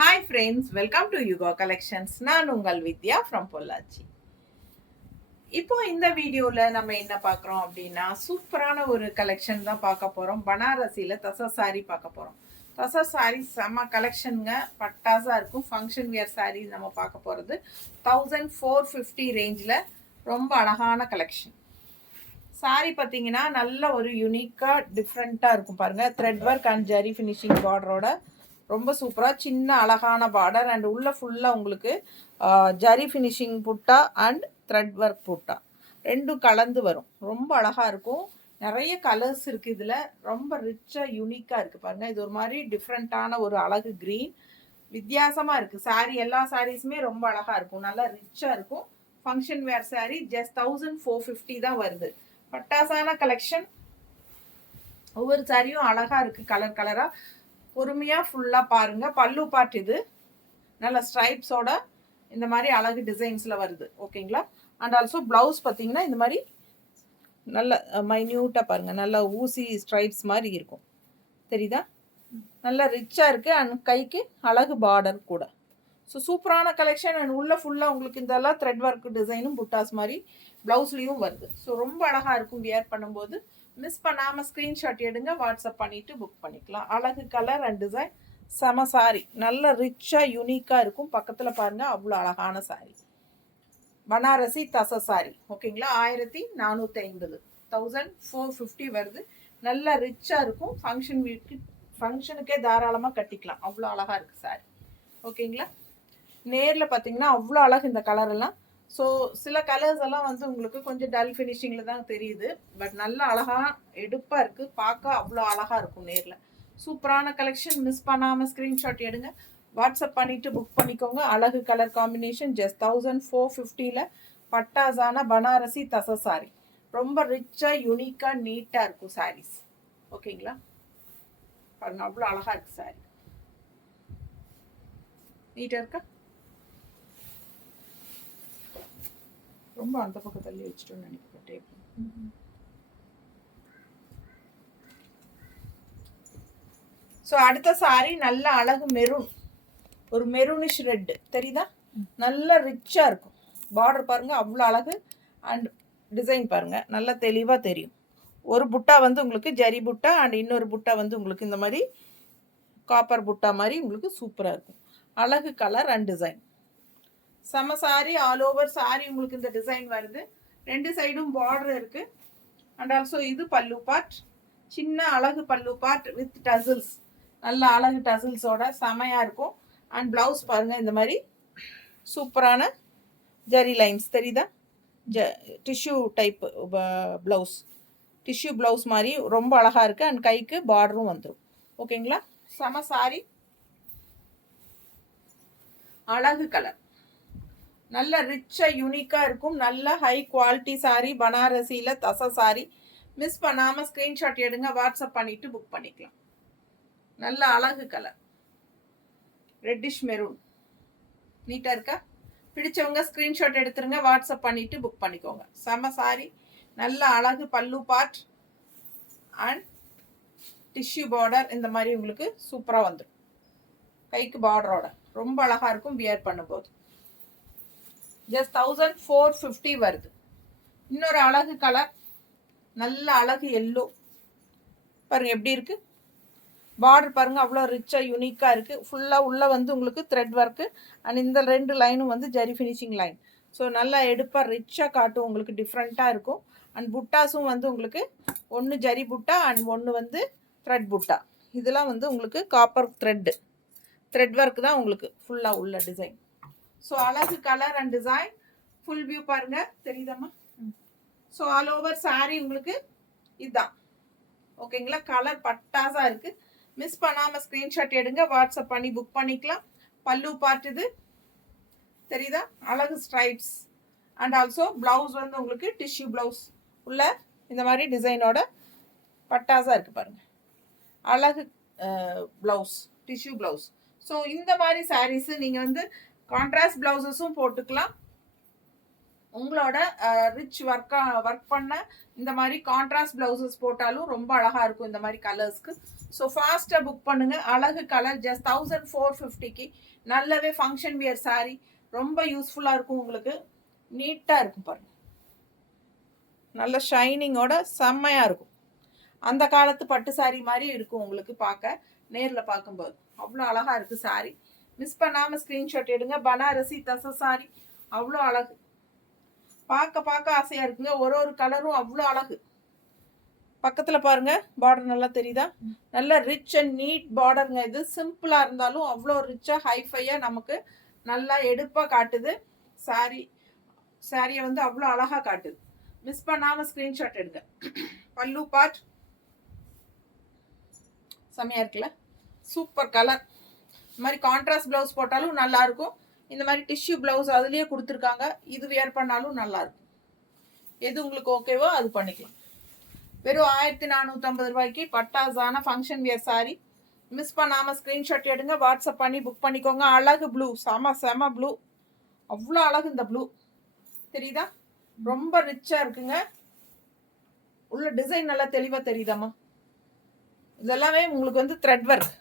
Hi friends, welcome to Yuga collections. நான் உங்கள் வித்யா from Pollachi. இப்போ இந்த வீடியோவில் நம்ம என்ன பார்க்குறோம் அப்படின்னா, சூப்பரான ஒரு கலெக்ஷன் தான் பார்க்க போகிறோம். பனாரசியில் தசா சாரி பார்க்க போகிறோம். தசா சாரி செம்ம கலெக்ஷனுங்க, பட்டாசாக இருக்கும். ஃபங்க்ஷன் வியர் சாரீ நம்ம பார்க்க போகிறது 1450 ரேஞ்சில் ரொம்ப அழகான கலெக்ஷன். சாரி பார்த்தீங்கன்னா நல்ல ஒரு யூனிக்காக டிஃப்ரெண்ட்டாக இருக்கும் பாருங்கள். Thread work and zari finishing பார்டரோட ரொம்ப சூப்பராக சின்ன அழகான பார்டர் அண்ட் உள்ள ஃபுல்லாக உங்களுக்கு zari finishing butta and thread work butta ரெண்டும் கலந்து வரும். ரொம்ப அழகாக இருக்கும். நிறைய கலர்ஸ் இருக்குது இதில். ரொம்ப ரிச்சாக யூனிக்காக இருக்குது பாருங்கள். இது ஒரு மாதிரி டிஃப்ரெண்ட்டான ஒரு அழகு க்ரீன் வித்தியாசமாக இருக்குது. சாரீ எல்லா சாரீஸுமே ரொம்ப அழகாக இருக்கும், நல்லா ரிச்சாக இருக்கும். ஃபங்க்ஷன் வேர் சாரீ ஜஸ்ட் 1450 தான் வருது. பட்டாசான கலெக்ஷன். ஒவ்வொரு சாரியும் அழகாக இருக்குது, கலர் கலராக. பொறுமையாக ஃபுல்லாக பாருங்கள். பல்லு பார்ட் இது நல்ல ஸ்ட்ரைப்ஸோட இந்த மாதிரி அழகு டிசைன்ஸில் வருது. ஓகேங்களா? அண்ட் ஆல்சோ ப்ளவுஸ் பார்த்தீங்கன்னா இந்த மாதிரி நல்ல மைன்யூட்டாக பாருங்கள், நல்ல ஊசி ஸ்ட்ரைப்ஸ் மாதிரி இருக்கும். தெரியுதா? நல்லா ரிச்சாக இருக்குது அண்ட் கைக்கு அழகு பார்டர் கூட. ஸோ சூப்பரான கலெக்ஷன். அண்ட் உள்ள ஃபுல்லாக உங்களுக்கு இதெல்லாம் த்ரெட் ஒர்க் டிசைனும் புட்டாஸ் மாதிரி ப்ளவுஸ்லேயும் வருது. ஸோ ரொம்ப அழகாக இருக்கும் வியர் பண்ணும்போது. மிஸ் பண்ணாமல் ஸ்க்ரீன்ஷாட் எடுங்க, வாட்ஸ்அப் பண்ணிவிட்டு புக் பண்ணிக்கலாம். அழகு கலர் அண்ட் டிசைன், செம சாரி, நல்ல ரிச்சாக யூனிக்காக இருக்கும். பக்கத்தில் பாருங்கள், அவ்வளோ அழகான சாரி. பனாரசி தச சாரி. ஓகேங்களா? 1450, 1450 வருது. நல்ல ரிச்சாக இருக்கும். ஃபங்க்ஷனுக்கே தாராளமாக கட்டிக்கலாம், அவ்வளோ அழகாக இருக்குது சாரி. ஓகேங்களா? நேரில் பார்த்தீங்கன்னா அவ்வளோ அழகு இந்த கலரெல்லாம். ஸோ சில கலர்ஸ் எல்லாம் வந்து உங்களுக்கு கொஞ்சம் டல் ஃபினிஷிங்கில் தான் தெரியுது. பட் நல்ல அழகாக எடுப்பாக இருக்குது, பார்க்க அவ்வளோ அழகாக இருக்கும் நேரில். சூப்பரான கலெக்ஷன். மிஸ் பண்ணாமல் ஸ்க்ரீன்ஷாட் எடுங்க, வாட்ஸ்அப் பண்ணிவிட்டு புக் பண்ணிக்கோங்க. அழகு கலர் காம்பினேஷன் ஜஸ்ட் 1450 பட்டாசான பனாரசி தச சாரி. ரொம்ப ரிச்சாக யூனிக்காக நீட்டாக இருக்கும் சாரீஸ். ஓகேங்களா? பாருங்க, அவ்வளோ அழகாக இருக்குது சாரி. நீட்டாக இருக்கா? ரொம்ப அந்த பக்கம் தள்ளி வச்சுட்டோன்னு நினைக்கிறேன் டேப். ஸோ அடுத்த சாரி நல்ல அழகு மெரூன், ஒரு மெரூனிஷ் ரெட்டு. தெரியுதா? நல்ல ரிச்சாக இருக்கும். பார்டர் பாருங்கள், அவ்வளோ அழகு. அண்ட் டிசைன் பாருங்கள், நல்லா தெளிவாக தெரியும். ஒரு புட்டா வந்து உங்களுக்கு ஜரி புட்டா அண்ட் இன்னொரு புட்டா வந்து உங்களுக்கு இந்த மாதிரி காப்பர் புட்டா மாதிரி உங்களுக்கு சூப்பராக இருக்கும். அழகு கலர் அண்ட் டிசைன். செம சாரி. ஆல் ஓவர் சாரி உங்களுக்கு இந்த டிசைன் வருது. ரெண்டு சைடும் பார்டர் இருக்கு. அண்ட் ஆல்சோ இது பல்லு பார்ட், சின்ன அழகு பல்லு பார்ட் வித் டசில்ஸ், நல்ல அழகு டசில்ஸோட செமையா இருக்கும். அண்ட் பிளவுஸ் பாருங்க, இந்த மாதிரி சூப்பரான ஜரி லைன்ஸ். தெரியுதா? Tissue type blouse, tissue blouse மாதிரி ரொம்ப அழகா இருக்கு. அண்ட் கைக்கு பார்டரும் வந்துடும். ஓகேங்களா? செம சாரி, அழகு கலர், நல்ல ரிச்சாக யூனிக்காக இருக்கும். நல்ல ஹை குவாலிட்டி சாரி, பனாரசியில் தச சாரி. மிஸ் பண்ணாமல் ஸ்க்ரீன்ஷாட் எடுங்க, வாட்ஸ்அப் பண்ணிவிட்டு புக் பண்ணிக்கலாம். நல்ல அழகு கலர், ரெட்டிஷ் மெரூன். நீட்டாக இருக்கா? பிடிச்சவங்க ஸ்க்ரீன்ஷாட் எடுத்துருங்க, வாட்ஸ்அப் பண்ணிவிட்டு புக் பண்ணிக்கோங்க. செம சாரி. நல்ல அழகு பல்லு பார்ட் அண்ட் டிஷ்யூ பார்டர் இந்த மாதிரி உங்களுக்கு சூப்பராக வந்துடும். கைக்கு பார்டரோட ரொம்ப அழகாக இருக்கும் வியர் பண்ணும்போது. ஜஸ்ட் 1450 வருது. இன்னொரு அழகு கலர், நல்ல அழகு எல்லோ. பாருங்க எப்படி இருக்கு பார்டர், பாருங்க அவ்வளோ ரிச்சாக யூனிக்காக இருக்கு. ஃபுல்லாக உள்ள வந்து உங்களுக்கு த்ரெட் ஒர்க்கு அண்ட் இந்த ரெண்டு லைனும் வந்து ஜரி ஃபினிஷிங் லைன். ஸோ நல்லா எடுப்பாக ரிச்சாக காட்டும், உங்களுக்கு டிஃப்ரெண்ட்டாக இருக்கும். அண்ட் புட்டாஸும் வந்து உங்களுக்கு ஒன்று ஜரி புட்டா அண்ட் ஒன்று வந்து த்ரெட் புட்டா. இதெல்லாம் வந்து உங்களுக்கு காப்பர் த்ரெட் ஒர்க் தான் உங்களுக்கு ஃபுல்லாக உள்ள டிசைன். ஸோ அழகு colour and design. Full view பாருங்க, தெரியுதாம்மா? ஸோ ஆல் ஓவர் சாரி உங்களுக்கு இதுதான். ஓகேங்களா? கலர் பட்டாசா இருக்கு. மிஸ் பண்ணாம ஸ்கிரீன்ஷாட் எடுங்க, வாட்ஸ்அப் பண்ணி புக் பண்ணிக்கலாம். பல்லு பார்ட் இது. தெரியுதா? அழகு ஸ்ட்ரைப்ஸ். அண்ட் ஆல்சோ பிளவுஸ் வந்து உங்களுக்கு டிஷ்யூ பிளவுஸ் உள்ள இந்த மாதிரி டிசைனோட பட்டாசா இருக்கு பாருங்க. அழகு பிளவுஸ், டிஷ்யூ பிளவுஸ். ஸோ இந்த மாதிரி சாரீஸ் நீங்கள் வந்து கான்ட்ராஸ்ட் பிளவுசஸும் போட்டுக்கலாம். உங்களோட ரிச் ஒர்க் பண்ண இந்த மாதிரி கான்ட்ராஸ்ட் பிளவுசஸ் போட்டாலும் ரொம்ப அழகா இருக்கும் இந்த மாதிரி கலர்ஸ்க்கு. ஸோ ஃபாஸ்ட்டாக புக் பண்ணுங்க. அழகு கலர், ஜஸ்ட் 1450க்கு நல்லாவே ஃபங்க்ஷன் வியர் சாரி. ரொம்ப யூஸ்ஃபுல்லாக இருக்கும் உங்களுக்கு. நீட்டாக இருக்கும் பாருங்க, நல்ல ஷைனிங்கோட செம்மையாக இருக்கும். அந்த காலத்து பட்டு சாரி மாதிரி இருக்கும் உங்களுக்கு பார்க்க, நேரில் பார்க்கும்போது அவ்வளோ அழகாக இருக்குது சாரி. மிஸ் பண்ணாமல் ஸ்க்ரீன்ஷாட் எடுங்க. பனாரசி தச சாரி அவ்வளோ அழகு, பார்க்க பார்க்க ஆசையாக இருக்குங்க. ஒரு கலரும் அவ்வளோ அழகு. பக்கத்தில் பாருங்க, பார்டர் நல்லா தெரியுதா? நல்ல ரிச் அண்ட் நீட் பார்டருங்க. இது சிம்பிளாக இருந்தாலும் அவ்வளோ ரிச்சாக ஹைஃபையாக நமக்கு நல்லா எடுப்பாக காட்டுது. சாரியை வந்து அவ்வளோ அழகாக காட்டுது. மிஸ் பண்ணாமல் ஸ்க்ரீன்ஷாட் எடுங்க. பல்லு பார்ட் செம்மையாக இருக்குல்ல, சூப்பர் கலர். இந்த மாதிரி கான்ட்ராஸ்ட் ப்ளவுஸ் போட்டாலும் நல்லா இருக்கும். இந்த மாதிரி டிஷ்யூ ப்ளவுஸ் அதுலேயே கொடுத்துருக்காங்க. இது வியர் பண்ணாலும் நல்லா இருக்கும். எது உங்களுக்கு ஓகேவோ அது பண்ணிக்கலாம். வெறும் 1450 ரூபாய்க்கு பட்டாசான ஃபங்க்ஷன் வியர் சாரி. மிஸ் பண்ணாமல் ஸ்க்ரீன்ஷாட் எடுங்க, வாட்ஸ்அப் பண்ணி புக் பண்ணிக்கோங்க. அழகு ப்ளூ, செம ப்ளூ, அவ்வளோ அழகு. இந்த ப்ளூ தெரியுதா? ரொம்ப ரிச்சாக இருக்குங்க. உள்ள டிசைன் நல்லா தெளிவாக தெரியுதாம்மா? இதெல்லாமே உங்களுக்கு வந்து த்ரெட் ஒர்க்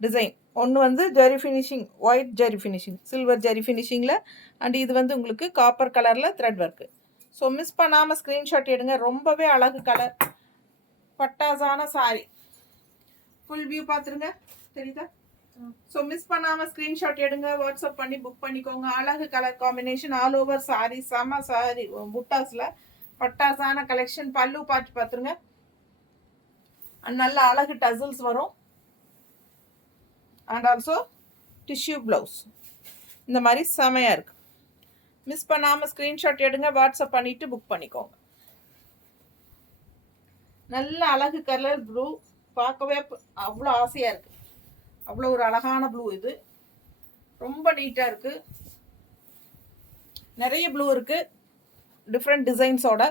டிசைன். ஒன்று வந்து zari finishing, white zari finishing, silver zari ஃபினிஷிங்கில், அண்ட் இது வந்து உங்களுக்கு காப்பர் கலரில் த்ரெட் ஒர்க்கு. ஸோ மிஸ் பண்ணாமல் ஸ்க்ரீன்ஷாட் எடுங்க. ரொம்பவே அழகு கலர், பட்டாசான சாரி. ஃபுல் வியூ பார்த்துருங்க, தெரியுதா? ஸோ மிஸ் பண்ணாமல் ஸ்க்ரீன்ஷாட் எடுங்க, வாட்ஸ்அப் பண்ணி புக் பண்ணிக்கோங்க. அழகு colour combination, all over sari, செம சாரி, புட்டாஸில் பட்டாசான கலெக்ஷன். பல்லு பார்த்துருங்க, நல்ல அழகு டசல்ஸ் வரும். அண்ட் ஆல்சோ டிஷ்யூ ப்ளவுஸ் இந்த மாதிரி செமையாக இருக்குது. மிஸ் பண்ணாமல் ஸ்க்ரீன்ஷாட் எடுங்க, வாட்ஸ்அப் பண்ணிவிட்டு புக் பண்ணிக்கோங்க. நல்ல அழகு கலர் ப்ளூ, பார்க்கவே அவ்வளோ ஆசையாக இருக்குது. அவ்வளோ ஒரு அழகான ப்ளூ. இது ரொம்ப நீட்டாக இருக்குது. நிறைய ப்ளூ இருக்குது டிஃப்ரெண்ட் டிசைன்ஸோட.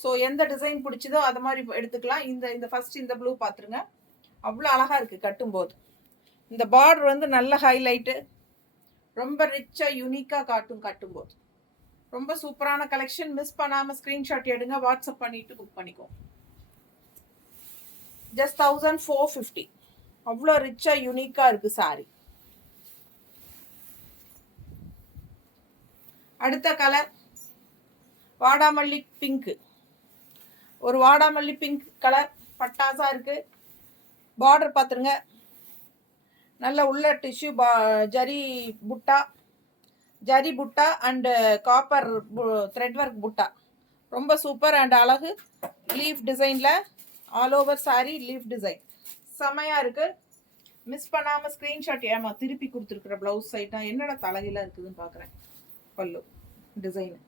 ஸோ எந்த டிசைன் பிடிச்சதோ அது மாதிரி எடுத்துக்கலாம். இந்த ஃபர்ஸ்ட் இந்த ப்ளூ பார்த்துருங்க, அவ்வளோ அழகாக இருக்குது கட்டும்போது. இந்த பார்டர் வந்து நல்ல ஹைலைட்டு, ரொம்ப ரிச்சாக யூனிக்காக காட்டும் கட்டும்போது. ரொம்ப சூப்பரான கலெக்ஷன். மிஸ் பண்ணாமல் ஸ்க்ரீன்ஷாட் எடுங்க, வாட்ஸ்அப் பண்ணிவிட்டு புக் பண்ணிக்கோங்க. ஜஸ்ட் 1450, அவ்வளோ ரிச்சாக யூனிக்காக இருக்குது சாரி. அடுத்த கலர் வாடாமல்லி பிங்க்கு. ஒரு வாடாமல்லி பிங்க் கலர் பட்டாசா இருக்கு. பார்டர் பார்த்துருங்க, நல்ல உள்ள டிஷ்யூ ஜரி புட்டா அண்டு காப்பர் த்ரெட் ஒர்க் புட்டா. ரொம்ப சூப்பர் அண்ட் அழகு. லீஃப் டிசைனில் all over sorry leaf design செமையாக இருக்குது. மிஸ் பண்ணாமல் ஸ்க்ரீன்ஷாட். ஏமா திருப்பி கொடுத்துருக்குற ப்ளவுஸ் சைட்டாக என்னோட தலைகளாக இருக்குதுன்னு பார்க்குறேன். பல்லு டிசைனு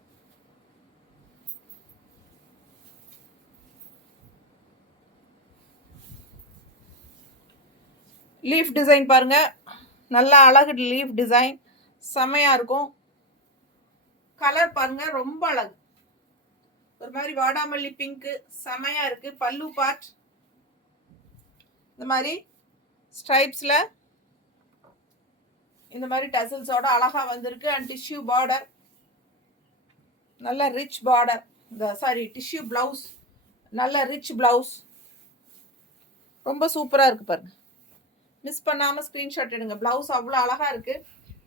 லீஃப் டிசைன் பாருங்க, நல்லா அழகு லீஃப் டிசைன் செமையாக இருக்கும். கலர் பாருங்க, ரொம்ப அழகு. ஒரு மாதிரி வாடாமல்லி பிங்க்கு செமையாக இருக்குது. பல்லு பார்ட் இந்த மாதிரி ஸ்ட்ரைப்ஸில் இந்த மாதிரி டசல்ஸோட அழகாக வந்திருக்கு. அண்ட் டிஷ்யூ பார்டர், நல்ல ரிச் பார்டர். டிஷ்யூ ப்ளவுஸ், நல்ல ரிச் ப்ளவுஸ், ரொம்ப சூப்பராக இருக்குது பாருங்க. மிஸ் பண்ணாமல் ஸ்க்ரீன்ஷாட் எடுங்க. ப்ளவுஸ் அவ்வளோ அழகாக இருக்குது.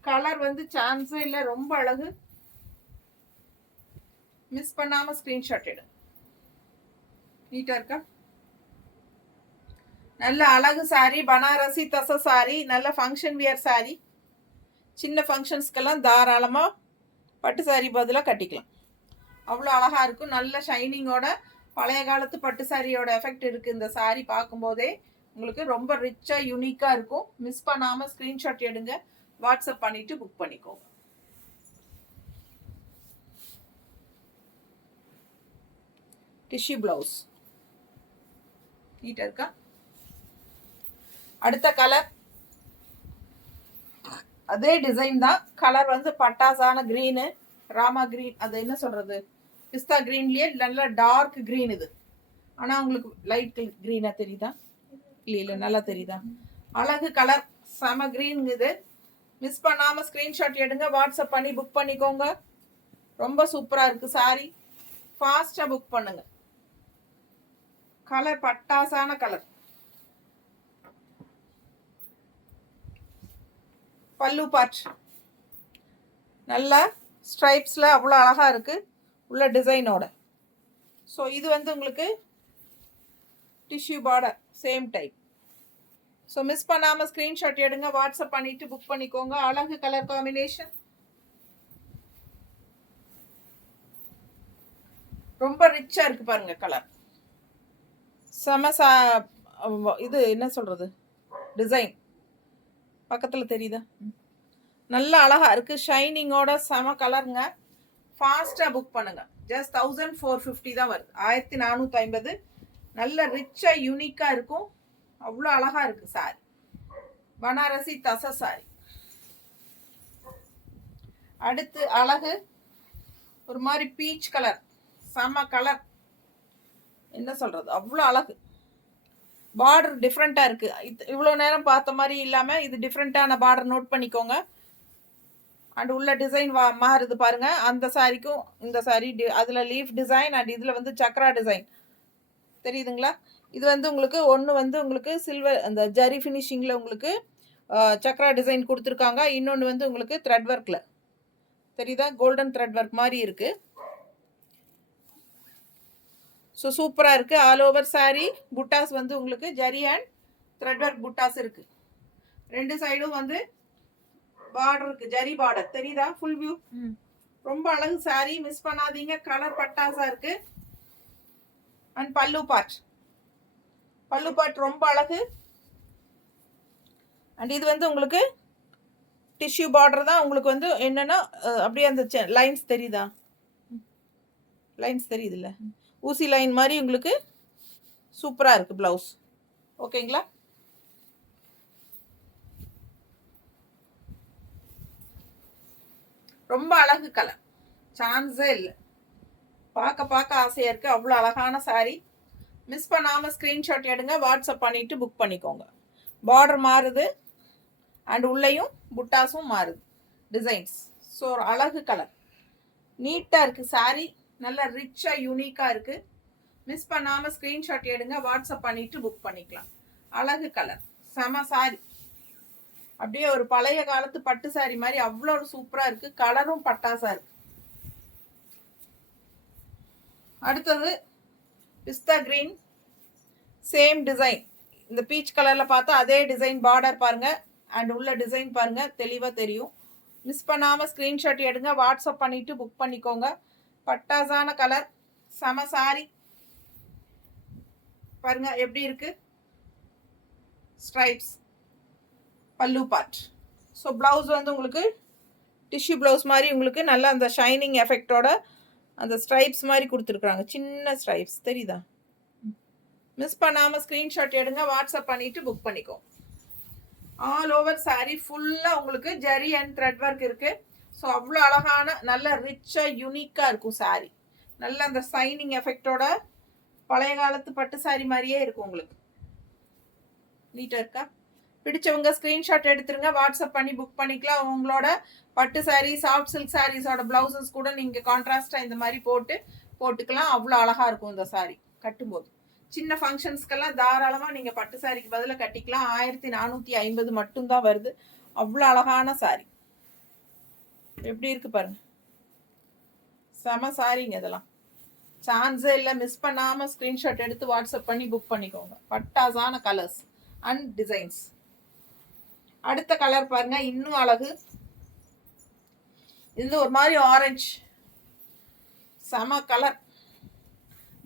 கலர் வந்து சான்ஸே இல்லை, ரொம்ப அழகு. மிஸ் பண்ணாமல் ஸ்க்ரீன்ஷாட் எடுங்க. நீட்டாக இருக்கா? நல்ல அழகு சாரி, பனாரசி தச சாரி, நல்ல ஃபங்க்ஷன் வியர் சாரி. சின்ன ஃபங்க்ஷன்ஸ்க்கெல்லாம் தாராளமாக பட்டு சாரி பதிலாக கட்டிக்கலாம். அவ்வளோ அழகாக இருக்கும். நல்ல ஷைனிங்கோட பழைய காலத்து பட்டு சாரியோட எஃபெக்ட் இருக்குது இந்த சாரி பார்க்கும்போதே. உங்களுக்கு ரொம்ப ரிச்சாக யூனிக்காக இருக்கும். மிஸ் பண்ணாமல் ஸ்க்ரீன்ஷாட் எடுங்க, வாட்ஸ்அப் பண்ணிவிட்டு புக் பண்ணிக்கோங்க. டிஷ்யூ ப்ளவுஸ் நீட்டாக இருக்கா? அடுத்த கலர் அதே டிசைன் தான். கலர் வந்து பட்டாசான க்ரீனு, ராமா க்ரீன், அது என்ன சொல்கிறது, பிஸ்தா க்ரீன்லேயே நல்ல டார்க் க்ரீன் இது. ஆனால் உங்களுக்கு லைட் க்ரீனாக தெரியுதா? இல்லை நல்லா தெரியுதா? அழகு கலர், செம க்ரீன் இது. மிஸ் பண்ணாமல் ஸ்க்ரீன்ஷாட் எடுங்க, வாட்ஸ்அப் பண்ணி புக் பண்ணிக்கோங்க. ரொம்ப சூப்பராக இருக்குது சாரி. ஃபாஸ்ட்டாக புக் பண்ணுங்க. கலர் பட்டாசான கலர். பல்லு பார்ட் நல்லா ஸ்ட்ரைப்ஸில் அவ்வளோ அழகாக இருக்குது உள்ள டிசைனோட. ஸோ இது வந்து உங்களுக்கு tissue border same type. So miss பண்ணாமல் ஸ்க்ரீன்ஷாட் எடுங்க, வாட்ஸ்அப் பண்ணிவிட்டு புக் பண்ணிக்கோங்க. அழகு கலர் காம்பினேஷன், ரொம்ப ரிச்சாக இருக்குது பாருங்கள் கலர். செம இது என்ன சொல்கிறது, டிசைன் பக்கத்தில் தெரியுதா, நல்ல அழகாக இருக்குது, ஷைனிங்கோட செம கலருங்க. ஃபாஸ்ட்டாக புக் பண்ணுங்கள். ஜஸ்ட் 1450 தான் வருது, 1450. நல்ல ரிச்சாக யூனிக்காக இருக்கும், அவ்வளோ அழகாக இருக்குது சாரி. பனாரசி தசை சாரி. அடுத்து அழகு ஒரு மாதிரி பீச் கலர், செம கலர், என்ன சொல்கிறது, அவ்வளோ அழகு. பார்டர் டிஃப்ரெண்ட்டாக இருக்குது, இவ்வளோ நேரம் பார்த்த மாதிரி இல்லாமல் இது டிஃப்ரெண்ட்டான பார்டர், நோட் பண்ணிக்கோங்க. அண்ட் உள்ள டிசைன் மாறுது பாருங்கள். அந்த சாரிக்கும் இந்த சாரி அதில் லீஃப் டிசைன், அண்ட் இதில் வந்து சக்ரா டிசைன் தெரியுதுங்களா. இது வந்து உங்களுக்கு ஒன்று வந்து உங்களுக்கு சில்வர் அந்த ஜரி ஃபினிஷிங்கில் உங்களுக்கு சக்ரா டிசைன் கொடுத்துருக்காங்க. இன்னொன்று வந்து உங்களுக்கு த்ரெட் ஒர்க்கில் தெரியுதா, கோல்டன் த்ரெட் ஒர்க் மாதிரி இருக்குது. ஸோ சூப்பராக இருக்குது. ஆல் ஓவர் சாரி புட்டாஸ் வந்து உங்களுக்கு ஜரி அண்ட் த்ரெட் ஒர்க் புட்டாஸ் இருக்குது. ரெண்டு சைடும் வந்து பார்டர் இருக்குது, ஜரி பார்டர் தெரியுதா, ஃபுல் வியூ. ரொம்ப அழகு சாரி, மிஸ் பண்ணாதீங்க. கலர் பட்டாஸாக இருக்குது. அண்ட் பல்லு பார்ட், பல்லு பார்ட் ரொம்ப அழகு. அண்ட் இது வந்து உங்களுக்கு டிஷ்யூ பார்டர் தான். உங்களுக்கு வந்து என்னென்னா அப்படியே அந்த லைன்ஸ் தெரியுதா, லைன்ஸ் தெரியுதுல்ல, ஊசி லைன் மாதிரி உங்களுக்கு சூப்பராக இருக்குது ப்ளவுஸ். ஓகேங்களா. ரொம்ப அழகு கலர், சான்ஸே இல்லை. பார்க்க ஆசையாக இருக்குது, அவ்வளோ அழகான சாரி. மிஸ் பண்ணாமல் ஸ்க்ரீன்ஷாட் எடுங்க, வாட்ஸ்அப் பண்ணிவிட்டு புக் பண்ணிக்கோங்க. பார்டர் மாறுது அண்ட் உள்ளேயும் புட்டாஸும் மாறுது டிசைன்ஸ். ஸோ அழகு கலர், நீட்டாக இருக்குது சாரி, நல்ல ரிச்சாக யூனிக்காக இருக்குது. மிஸ் பண்ணாமல் ஸ்க்ரீன்ஷாட் எடுங்க, வாட்ஸ்அப் பண்ணிவிட்டு புக் பண்ணிக்கலாம். அழகு கலர், செம சாரி, அப்படியே ஒரு பழைய காலத்து பட்டு சாரி மாதிரி அவ்வளோ சூப்பராக இருக்குது. கலரும் பட்டாசாக இருக்குது. அடுத்தது பிஸ்தா கிரீன், சேம் டிசைன். இந்த பீச் கலரில் பார்த்தா அதே டிசைன், பார்டர் பாருங்கள் அண்ட் உள்ள டிசைன் பாருங்கள், தெளிவாக தெரியும். மிஸ் பண்ணாமல் ஸ்க்ரீன்ஷாட் எடுங்க, வாட்ஸ்அப் பண்ணிவிட்டு புக் பண்ணிக்கோங்க. பட்டாசான கலர், செம சாரி பாருங்க எப்படி இருக்கு, ஸ்ட்ரைப்ஸ், பல்லு பார்ட். ஸோ ப்ளவுஸ் வந்து உங்களுக்கு டிஷ்யூ ப்ளவுஸ் மாதிரி உங்களுக்கு நல்லா அந்த ஷைனிங் எஃபெக்டோட அந்த ஸ்ட்ரைப்ஸ் மாதிரி கொடுத்துருக்குறாங்க, சின்ன ஸ்ட்ரைப்ஸ் தெரியுதா. மிஸ் பண்ணாமல் ஸ்க்ரீன்ஷாட் எடுங்க, வாட்ஸ்அப் பண்ணிவிட்டு புக் பண்ணிக்கோ. ஆல் ஓவர் சாரீ ஃபுல்லாக உங்களுக்கு ஜரி அண்ட் த்ரெட் ஒர்க் இருக்குது. ஸோ அவ்வளோ அழகான நல்ல ரிச்சாக யூனிக்காக இருக்கும் சாரீ. நல்ல அந்த ஷைனிங் எஃபெக்டோட பழைய காலத்து பட்டு சாரி மாதிரியே இருக்கும் உங்களுக்கு. நீட்டாக இருக்கா. பிடிச்சவங்க ஸ்க்ரீன்ஷாட் எடுத்துருங்க, வாட்ஸ்அப் பண்ணி புக் பண்ணிக்கலாம். உங்களோட பட்டு சாரீ, சாஃப்ட் சில்க் சாரீஸோட ப்ளவுசஸ் கூட நீங்கள் கான்ட்ராஸ்டாக இந்த மாதிரி போட்டுக்கலாம். அவ்வளோ அழகாக இருக்கும் இந்த சாரீ கட்டும்போது. சின்ன ஃபங்க்ஷன்ஸ்க்கெல்லாம் தாராளமாக நீங்கள் பட்டு சாரிக்கு பதிலாக கட்டிக்கலாம். 1450 மட்டும்தான் வருது. அவ்வளோ அழகான சாரீ, எப்படி இருக்கு பாருங்க, செம சாரிங்க. இதெல்லாம் சான்ஸே இல்லை. மிஸ் பண்ணாமல் ஸ்க்ரீன்ஷாட் எடுத்து வாட்ஸ்அப் பண்ணி புக் பண்ணிக்கோங்க. பட்டாசான கலர்ஸ் அண்ட் டிசைன்ஸ். அடுத்த கலர் பாருங்க, இன்னும் அழகு. இது ஒரு மாதிரி ஆரஞ்சு, செம கலர்.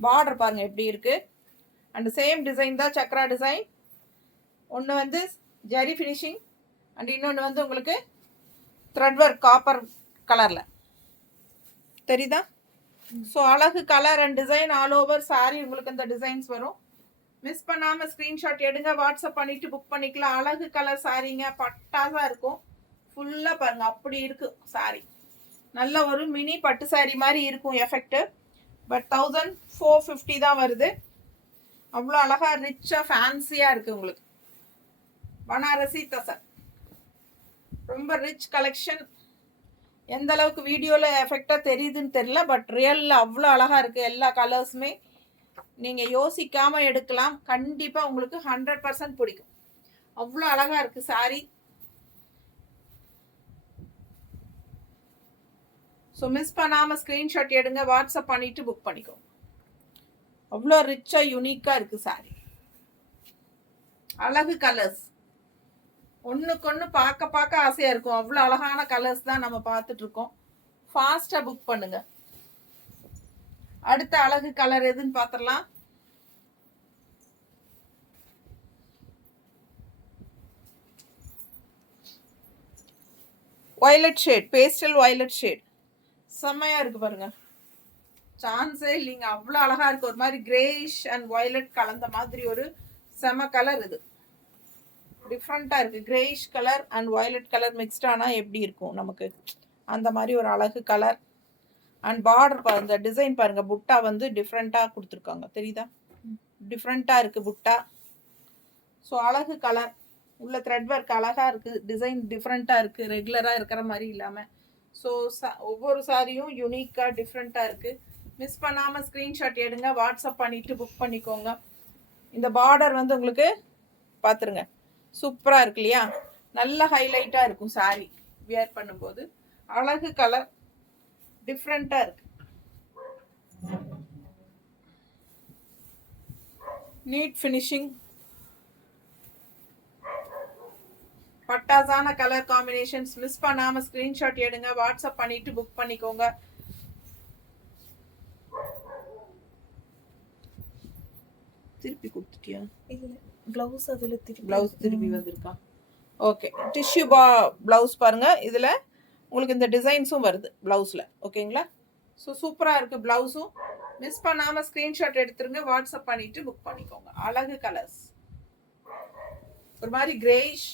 பார்டர் பாருங்க எப்படி இருக்கு. அண்ட் சேம் டிசைன் தான், சக்ரா டிசைன். ஒன்று வந்து ஜரி ஃபினிஷிங் அண்ட் இன்னொன்று வந்து உங்களுக்கு த்ரெட் ஒர்க் காப்பர் கலரில் தெரியுதா. ஸோ அழகு colour and design all over sorry உங்களுக்கு அந்த டிசைன்ஸ் வரும். மிஸ் பண்ணாமல் ஸ்க்ரீன்ஷாட் எடுங்க, வாட்ஸ்அப் பண்ணிவிட்டு புக் பண்ணிக்கலாம். அழகு கலர் சாரீங்க, பட்டாசாக இருக்கும். ஃபுல்லாக பாருங்கள் அப்படி இருக்குது சாரீ. நல்ல ஒரு மினி பட்டு சாரீ மாதிரி இருக்கும் எஃபெக்ட்டு. பட் 1450 தான் வருது. அவ்வளோ அழகாக ரிச்சாக ஃபேன்சியாக இருக்குது உங்களுக்கு. பனாரசி தசை ரொம்ப ரிச் கலெக்ஷன். எந்த அளவுக்கு வீடியோவில் எஃபெக்டாக தெரியுதுன்னு தெரியல, பட் ரியலில் அவ்வளோ அழகாக இருக்குது. எல்லா கலர்ஸுமே நீங்கள் யோசிக்காமல் எடுக்கலாம். கண்டிப்பாக உங்களுக்கு 100% பிடிக்கும். அவ்வளோ அழகாக இருக்குது சாரீ. ஸோ மிஸ் பண்ணாமல் ஸ்க்ரீன்ஷாட் எடுங்க, வாட்ஸ்அப் பண்ணிவிட்டு புக் பண்ணிக்கோங்க. அவ்வளோ ரிச்சாக யூனிக்காக இருக்குது சாரி. அழகு கலர்ஸ், ஒன்றுக்கு ஒன்று பார்க்க பார்க்க ஆசையாக இருக்கும். அவ்வளோ அழகான கலர்ஸ் தான் நம்ம பார்த்துட்ருக்கோம். ஃபாஸ்ட்டாக புக் பண்ணுங்க. அடுத்த அழகு கலர் எதுன்னு பார்த்துடலாம். Violet shade, pastel violet shade செம்மையா இருக்கு பாருங்க. சான்ஸே இல்லைங்க, அவ்வளோ அழகா இருக்கு. ஒரு மாதிரி கிரேஷ் அண்ட் வயலட் கலந்த மாதிரி ஒரு செம கலர். இது டிஃப்ரெண்டா இருக்கு. Grace colour and violet colour mixed ஆனா எப்படி இருக்கும் நமக்கு, அந்த மாதிரி ஒரு அழகு கலர். அண்ட் பார்டர் இந்த டிசைன் பாருங்க, புட்டா வந்து டிஃப்ரெண்டா கொடுத்துருக்காங்க, தெரியுதா? டிஃப்ரெண்டா இருக்கு புட்டா. ஸோ அழகு கலர், உள்ள த்ரெட் ஒர்க் அழகா இருக்கு. டிசைன் டிஃப்ரெண்டா இருக்கு, ரெகுலரா இருக்கிற மாதிரி இல்லாம. ஸோ ஒவ்வொரு சாரியும் யூனிக்கா டிஃப்ரெண்டா இருக்கு. மிஸ் பண்ணாம ஸ்கிரீன்ஷாட் எடுங்க, வாட்ஸ்அப் பண்ணிட்டு புக் பண்ணிக்கோங்க. இந்த பார்டர் வந்து உங்களுக்கு பார்த்துருங்க, சூப்பரா இருக்கு இல்லையா? நல்ல ஹைலைட்டா இருக்கும் சாரி வியர் பண்ணும்போது. அழகு கலர், டிஃப்ரெண்டா இருக்கு. நீட் ஃபினிஷிங், பட்டாசான கலர் காம்பினேஷன்ஸ். மிஸ் பண்ணாம ஸ்கிரீன்ஷாட் எடுங்க, வாட்ஸ்அப் பண்ணிட்டு புக் பண்ணிக்கோங்க. திருப்பி கொடுத்துட்டியா? இல்ல, பிளவுஸ் அதுல திருப்பி வந்திருக்கா? ஓகே, டிஷ்யூ பிளவுஸ் பாருங்க. இதுல உங்களுக்கு இந்த டிசைன்ஸும் வருது பிளவுஸ்ல. ஓகேங்களா? ஸோ சூப்பரா இருக்கு பிளவுஸும். மிஸ் பண்ணாம ஸ்கிரீன்ஷாட் எடுத்துருங்க, வாட்ஸ்அப் பண்ணிட்டு புக் பண்ணிக்கோங்க. அழகு கலர்ஸ், ஒரு மாதிரி கிரேஷ்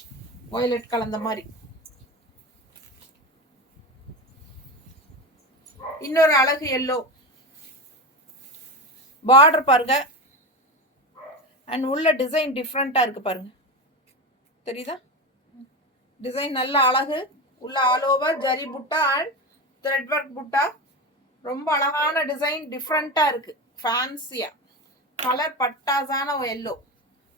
வயலட் கலந்த மாதிரி. இன்னொரு அழகு எல்லோ பார்டர் பாருங்க. அண்ட் உள்ள டிசைன் டிஃப்ரெண்டா இருக்கு பாருங்க, தெரியுதா? டிசைன் நல்ல அழகு. உள்ள ஆல் ஓவர் ஜரி புட்டா அண்ட் த்ரெட் ஒர்க் புட்டா. ரொம்ப அழகான டிசைன், டிஃப்ரெண்டா இருக்கு, ஃபேன்சியா. கலர் பட்டாசான எல்லோ,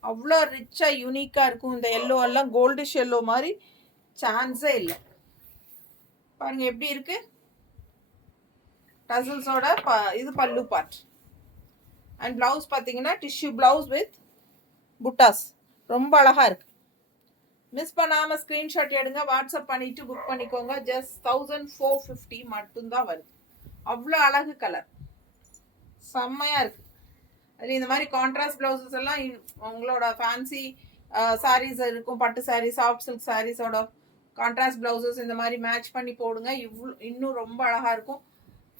அவ்வளோ ரிச்சா யூனிக்கா இருக்கும். இந்த எல்லோ எல்லாம் கோல்டிஷ் எல்லோ மாதிரி சான்ஸே இல்லை. பாருங்க எப்படி இருக்கு. டசல்ஸோட இது பல்லு பார்ட். அண்ட் பிளவுஸ் பார்த்தீங்கன்னா டிஷ்யூ பிளவுஸ் வித் புட்டாஸ், ரொம்ப அழகா இருக்கு. மிஸ் பண்ணாம ஸ்கிரீன்ஷாட் எடுங்க, வாட்ஸ்அப் பண்ணிட்டு புக் பண்ணிக்கோங்க. ஜஸ்ட் 1450 மட்டும்தான் வருது. அவ்வளோ அழகு கலர், செம்மையா இருக்கு. அது இந்த மாதிரி கான்ட்ராஸ்ட் பிளவுசஸ் எல்லாம் உங்களோட ஃபேன்சி சாரீஸ் இருக்கும், பட்டு சாரீஸ், சாஃப்ட் சில்க் சாரீஸோட கான்ட்ராஸ்ட் பிளவுசஸ் இந்த மாதிரி மேட்ச் பண்ணி போடுங்க. இன்னும் ரொம்ப அழகா இருக்கும்.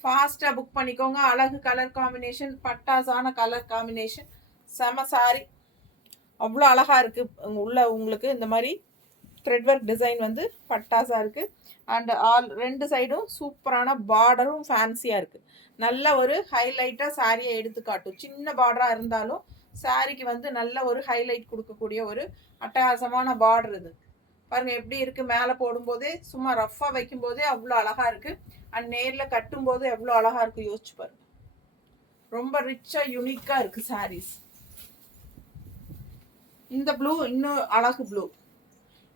ஃபாஸ்ட்டாக புக் பண்ணிக்கோங்க. அழகு கலர் காம்பினேஷன், பட்டாசான கலர் காம்பினேஷன், செம சாரி, அவ்வளோ அழகா இருக்கு. உள்ள உங்களுக்கு இந்த மாதிரி த்ரெட் ஒர்க் டிசைன் வந்து பட்டாசா இருக்கு. அண்ட் ரெண்டு சைடும் சூப்பரான பார்டரும் ஃபேன்சியா இருக்கு. நல்ல ஒரு ஹைலைட்டா சாரியை எடுத்து காட்டும். சின்ன பார்டரா இருந்தாலும் சாரிக்கு வந்து நல்ல ஒரு ஹைலைட் கொடுக்கக்கூடிய ஒரு அட்டகாசமான பார்டர் இது. பாருங்க எப்படி இருக்கு. மேலே போடும்போதே சும்மா ரஃபா வைக்கும் போதே அவ்வளோ அழகா இருக்கு. அண்ட் நேர்ல கட்டும் போது எவ்வளோ அழகா இருக்கு யோசிச்சு பாருங்க. ரொம்ப ரிச்சா யூனிக்கா இருக்கு சாரீஸ். இந்த ப்ளூ இன்னும் அழகு ப்ளூ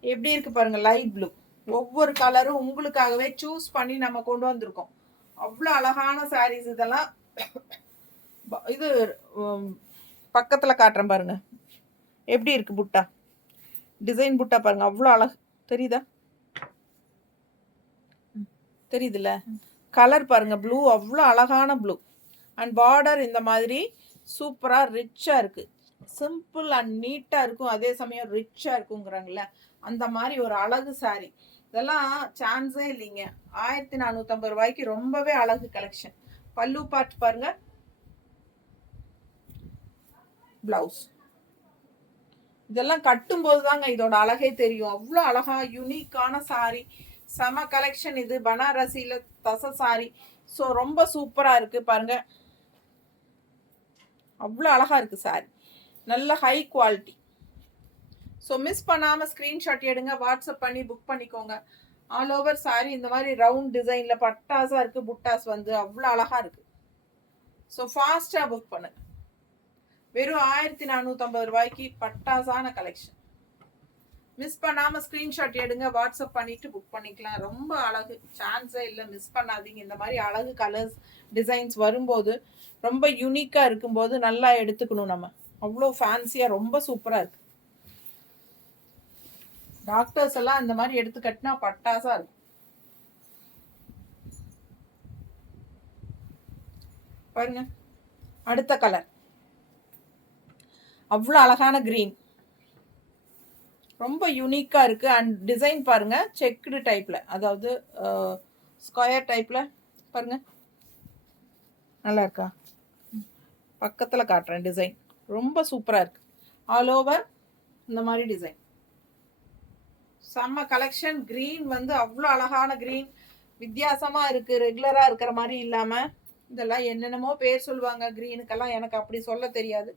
எப்படி இருக்கு பாருங்க, லைட் ப்ளூ. ஒவ்வொரு கலரும் உங்களுக்காகவே சூஸ் பண்ணி நம்ம கொண்டு வந்திருக்கோம். அவ்வளோ அழகான சாரீஸ் இதெல்லாம். இது பக்கத்துல காட்டுறேன் பாருங்க எப்படி இருக்கு புட்டா, டிசைன் புட்டா பாருங்க, அவ்வளோ அழகு. தெரியுதா? தெரியுதுல்ல? கலர் பாருங்க, ப்ளூ அவ்வளோ அழகான ப்ளூ. அண்ட் பார்டர் இந்த மாதிரி சூப்பரா ரிச்சா இருக்கு. சிம்பிள் அண்ட் நீட்டா இருக்கும், அதே சமயம் ரிச்சா இருக்குங்கிறாங்கல்ல, அந்த மாதிரி ஒரு அழகு சாரி. இதெல்லாம் சான்ஸே இல்லைங்க. 1450 ரூபாய்க்கு ரொம்பவே அழகு கலெக்ஷன். பல்லு பார்ட் பாருங்க, பிளவுஸ். இதெல்லாம் கட்டும் போது தாங்க இதோட அழகே தெரியும். அவ்வளோ அழகா யூனிக்கான சாரி, செம கலெக்ஷன் இது. பனாரசியில தச சாரி. ஸோ ரொம்ப சூப்பரா இருக்கு பாருங்க, அவ்வளோ அழகா இருக்கு சாரி, நல்ல ஹை குவாலிட்டி. ஸோ மிஸ் பண்ணாம ஸ்கிரீன்ஷாட் எடுங்க, வாட்ஸ்அப் பண்ணி புக் பண்ணிக்கோங்க. ஆல் ஓவர் சாரி இந்த மாதிரி ரவுண்ட் டிசைன்ல பட்டாஸா இருக்கு. புட்டாஸ் வந்து அவ்வளோ அழகா இருக்கு. ஸோ ஃபாஸ்டா புக் பண்ணுங்க. வெறும் 1450 ரூபாய்க்கு பட்டாசான கலெக்ஷன். மிஸ் பண்ணாம ஸ்கிரீன்ஷாட் எடுங்க, வாட்ஸ்அப் பண்ணிட்டு புக் பண்ணிக்கலாம். ரொம்ப அழகு, சான்ஸே இல்லை, மிஸ் பண்ணாதீங்க. இந்த மாதிரி அழகு கலர்ஸ் டிசைன்ஸ் வரும்போது ரொம்ப யூனிக்கா இருக்கும்போது நல்லா எடுத்துக்கணும். நம்ம அவ்வளோ ஃபேன்சியா ரொம்ப சூப்பரா இருக்கு. டாக்டர்ஸ் எல்லாம் இந்த மாதிரி எடுத்து கட்டினா பட்டாசா இருக்கும். பாருங்க அடுத்த கலர், அவ்வளோ அழகான கிரீன், ரொம்ப யூனிக்கா இருக்கு. அண்ட் டிசைன் பாருங்க, செக்குடு டைப்ல, அதாவது ஸ்கொயர் டைப்ல பாருங்க, நல்லா இருக்கா? பக்கத்துல காட்டுறேன். டிசைன் ரொம்ப சூப்பரா இருக்கு. ஆல் ஓவர் இந்த மாதிரி டிசைன், செம்ம கலெக்ஷன். கிரீன் வந்து அவ்வளோ அழகான கிரீன், வித்தியாசமா இருக்கு, ரெகுலரா இருக்கிற மாதிரி இல்லாம. இதெல்லாம் என்னென்னமோ பேர் சொல்லுவாங்க கிரீனுக்கெல்லாம், எனக்கு அப்படி சொல்ல தெரியாது.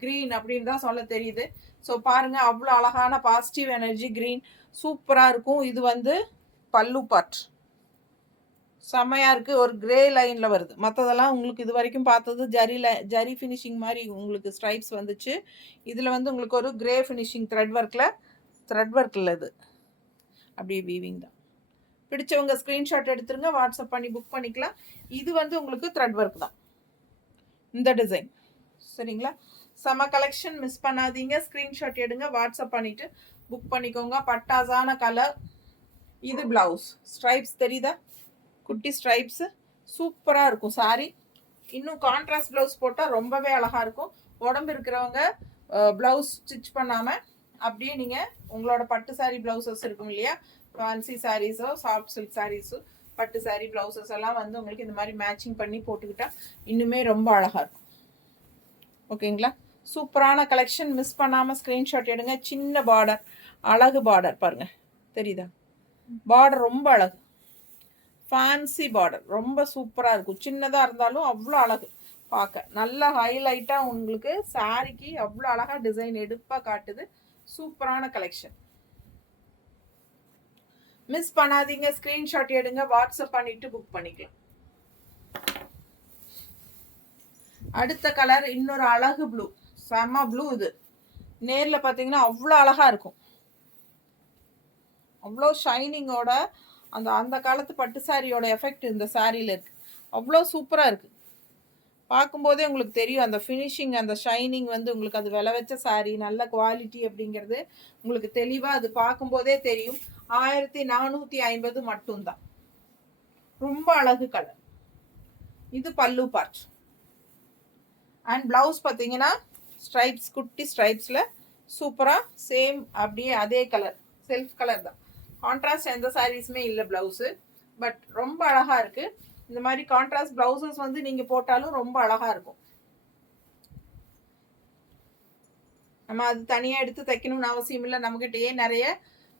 கிரீன் அப்படின்னு தான் சொல்ல தெரியுது. ஸோ பாருங்க, அவ்வளோ அழகான பாசிட்டிவ் எனர்ஜி கிரீன், சூப்பரா இருக்கும். இது வந்து பல்லு பார்ட், செம்மையா இருக்கு. ஒரு கிரே லைன்ல வருது. மற்றதெல்லாம் உங்களுக்கு இது வரைக்கும் பார்த்தது ஜரி ஃபினிஷிங் மாதிரி உங்களுக்கு ஸ்ட்ரைப்ஸ் வந்துச்சு. இதுல வந்து உங்களுக்கு ஒரு கிரே ஃபினிஷிங் த்ரெட் ஒர்க்ல இது அப்படியே வீவிங் தான். பிடிச்சவங்க ஸ்க்ரீன்ஷாட் எடுத்துருங்க, வாட்ஸ்அப் பண்ணி புக் பண்ணிக்கலாம். இது வந்து உங்களுக்கு த்ரெட் ஒர்க் தான் இந்த டிசைன், சரிங்களா? செம கலெக்ஷன், மிஸ் பண்ணாதீங்க. ஸ்க்ரீன்ஷாட் எடுங்க, வாட்ஸ்அப் பண்ணிட்டு புக் பண்ணிக்கோங்க. பட்டாசான கலர். இது பிளவுஸ் ஸ்ட்ரைப்ஸ் தெரியுதா? குட்டி ஸ்ட்ரைப்ஸ் சூப்பராக இருக்கும் சாரி. இன்னும் கான்ட்ராஸ்ட் பிளவுஸ் போட்டால் ரொம்பவே அழகாக இருக்கும். உடம்பு இருக்கிறவங்க பிளவுஸ் ஸ்டிச் பண்ணாமல் அப்படியே நீங்கள் உங்களோட பட்டு சாரீ பிளவுசஸ் இருக்கும் இல்லையா, ஃபேன்சி சாரீஸோ சாஃப்ட் சில்க் சாரீஸோ பட்டு சாரீ பிளவுசஸ் எல்லாம் வந்து உங்களுக்கு இந்த மாதிரி மேட்சிங் பண்ணி போட்டுக்கிட்டா இன்னுமே ரொம்ப அழகாக இருக்கும். ஓகேங்களா? சூப்பரான கலெக்ஷன், மிஸ் பண்ணாமல் ஸ்க்ரீன்ஷாட் எடுங்க. சின்ன பார்டர், அழகு பார்டர் பாருங்கள், தெரியுதா? பார்டர் ரொம்ப அழகு, ஃபேன்சி பார்டர், ரொம்ப சூப்பராக இருக்கும். சின்னதாக இருந்தாலும் அவ்வளோ அழகு பார்க்க, நல்லா ஹைலைட்டாக உங்களுக்கு சாரிக்கு அவ்வளோ அழகாக டிசைன் எடுப்பாக காட்டுது. சூப்பரான கலெக்ஷன், மிஸ் பண்ணாதீங்க. ஸ்க்ரீன்ஷாட் எடுங்க, வாட்ஸ்அப் பண்ணிட்டு புக் பண்ணிக்கலாம். அடுத்த கலர் இன்னொரு அழகு ப்ளூ, செம்ம ப்ளூ. இது நேரில் பார்த்தீங்கன்னா அவ்வளோ அழகாக இருக்கும், அவ்வளோ ஷைனிங்கோட அந்த அந்த காலத்து பட்டு சாரியோட எஃபெக்ட் இந்த சாரியில் இருக்குது. அவ்வளோ சூப்பராக இருக்குது, பார்க்கும்போதே உங்களுக்கு தெரியும் அந்த ஃபினிஷிங், அந்த ஷைனிங் வந்து உங்களுக்கு அது விலை வச்ச சாரி, நல்ல குவாலிட்டி அப்படிங்கிறது உங்களுக்கு தெளிவாக அது பார்க்கும்போதே தெரியும். 1450 மட்டும்தான், ரொம்ப அழகு கலர். இது பல்லு பார்ட். அண்ட் பிளவுஸ் பார்த்தீங்கன்னா ஸ்ட்ரைப்ஸ், குட்டி ஸ்ட்ரைப்ஸில் சூப்பராக சேம் அப்படியே அதே கலர், செல்ஃப் கலர் தான். கான்ட்ராஸ்ட் எந்த சாரீஸுமே இல்லை ப்ளவுஸு, பட் ரொம்ப அழகாக இருக்குது. இந்த மாதிரி கான்ட்ராஸ்ட் ப்ளவுசஸ் வந்து நீங்கள் போட்டாலும் ரொம்ப அழகாக இருக்கும். நம்ம அது தனியாக எடுத்து தைக்கணும்னு அவசியம் இல்லை. நம்மக்கிட்டயே நிறைய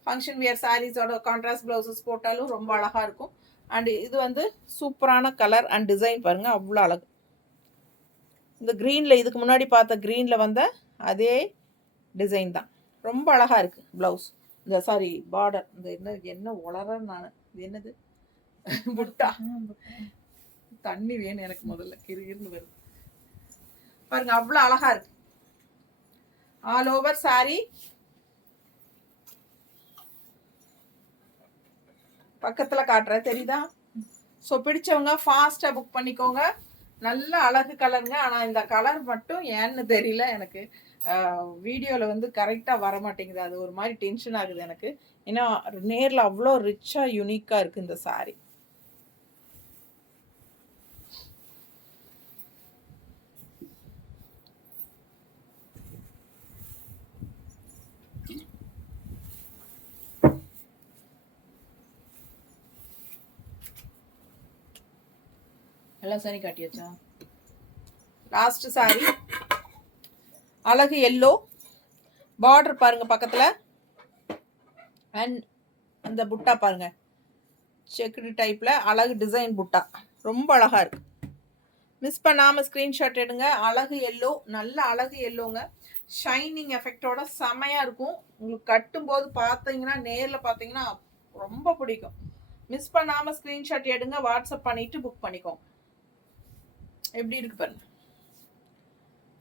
ஃபங்க்ஷன் வியர் சாரீஸோட கான்ட்ராஸ்ட் ப்ளவுசஸ் போட்டாலும் ரொம்ப அழகாக இருக்கும். அண்ட் இது வந்து சூப்பரான கலர் அண்ட் டிசைன் பாருங்கள், அவ்வளோ அழகு. இந்த க்ரீனில், இதுக்கு முன்னாடி பார்த்த க்ரீனில் வந்த அதே டிசைன் தான், ரொம்ப அழகாக இருக்குது ப்ளவுஸ். இந்த சாரி பார்டர், இந்த என்ன உளறேன்னு நான், இது என்னது புட்டா, தண்ணி வேணும் எனக்கு முதல்ல, கிருகிருன்னு வருது பாருங்க, அவ்வளோ அழகா இருக்கு. ஆல் ஓவர் சாரி, பக்கத்துல காட்டுறேன் தெரியுதா? ஸோ பிடிச்சவங்க ஃபாஸ்டா புக் பண்ணிக்கோங்க. நல்ல அழகு கலருங்க. ஆனால் இந்த கலர் மட்டும் ஏன்னு தெரியல எனக்கு, வீடியோவில் வந்து கரெக்டாக வர மாட்டேங்குது. அது ஒரு மாதிரி டென்ஷன் ஆகுது எனக்கு. ஏன்னா நேரில் அவ்வளோ ரிச்சாக யூனிக்காக இருக்குது இந்த சாரி. எல்லாம் சாரி காட்டியாச்சா? லாஸ்ட் சாரி அழகு எல்லோ, பார்டர் பாருங்க பக்கத்துல, அண்ட் இந்த புட்டா பாருங்க, செக்குடு டைப்ல அழகு டிசைன் புட்டா, ரொம்ப அழகா இருக்கு. மிஸ் பண்ணாம ஸ்கிரீன்ஷாட் எடுங்க. அழகு எல்லோ, நல்ல அழகு எல்லோங்க, ஷைனிங் எஃபெக்டோட செமையா இருக்கும். உங்களுக்கு கட்டும் போது பார்த்தீங்கன்னா, நேர்ல பார்த்தீங்கன்னா ரொம்ப பிடிக்கும். மிஸ் பண்ணாம ஸ்கிரீன்ஷாட் எடுங்க, வாட்ஸ்அப் பண்ணிட்டு புக் பண்ணிக்கோங்க. எப்படி இருக்கு பாருங்க,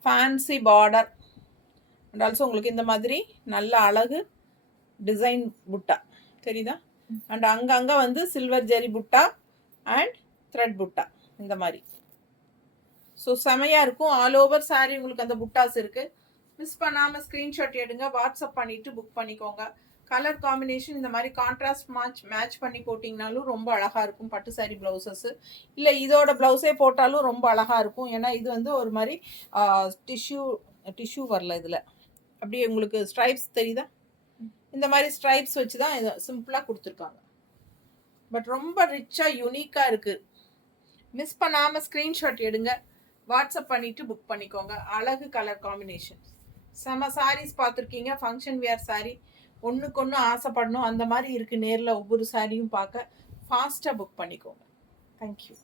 ஃபேன்சி பார்டர் அண்ட் ஆல்சோ உங்களுக்கு இந்த மாதிரி நல்ல அழகு டிசைன் புட்டா தெரியுதா? அண்ட் அங்கங்கே வந்து சில்வர் ஜெரி புட்டா அண்ட் த்ரெட் புட்டா இந்த மாதிரி. ஸோ செமையாக இருக்கும். ஆல் ஓவர் சாரீ உங்களுக்கு அந்த புட்டாஸ் இருக்குது. மிஸ் பண்ணாமல் ஸ்க்ரீன்ஷாட் எடுங்க, வாட்ஸ்அப் பண்ணிவிட்டு புக் பண்ணிக்கோங்க. கலர் காம்பினேஷன் இந்த மாதிரி கான்ட்ராஸ்ட் மேட்ச் பண்ணி போட்டிங்கனாலும் ரொம்ப அழகாக இருக்கும் பட்டு சாரீ ப்ளவுசஸ்ஸு. இல்லை இதோட ப்ளவுஸே போட்டாலும் ரொம்ப அழகாக இருக்கும். ஏன்னா இது வந்து ஒரு மாதிரி டிஷ்யூ வரல இதில். அப்படியே உங்களுக்கு ஸ்ட்ரைப்ஸ் தெரியுதா? இந்த மாதிரி ஸ்ட்ரைப்ஸ் வச்சு தான் இதை சிம்பிளாக கொடுத்துருக்காங்க. பட் ரொம்ப ரிச்சாக யூனிக்காக இருக்குது. மிஸ் பண்ணாமல் ஸ்க்ரீன்ஷாட் எடுங்க, வாட்ஸ்அப் பண்ணிவிட்டு புக் பண்ணிக்கோங்க. அழகு கலர் காம்பினேஷன். செம சாரீஸ் பார்த்துருக்கீங்க. ஃபங்க்ஷன் வியர் சாரீ ஒன்றுக்கு ஒன்று ஆசைப்படணும் அந்த மாதிரி இருக்குது. நேரில் ஒவ்வொரு சாரியும் பார்க்க ஃபாஸ்ட்டாக புக் பண்ணிக்கோங்க. தேங்க்யூ.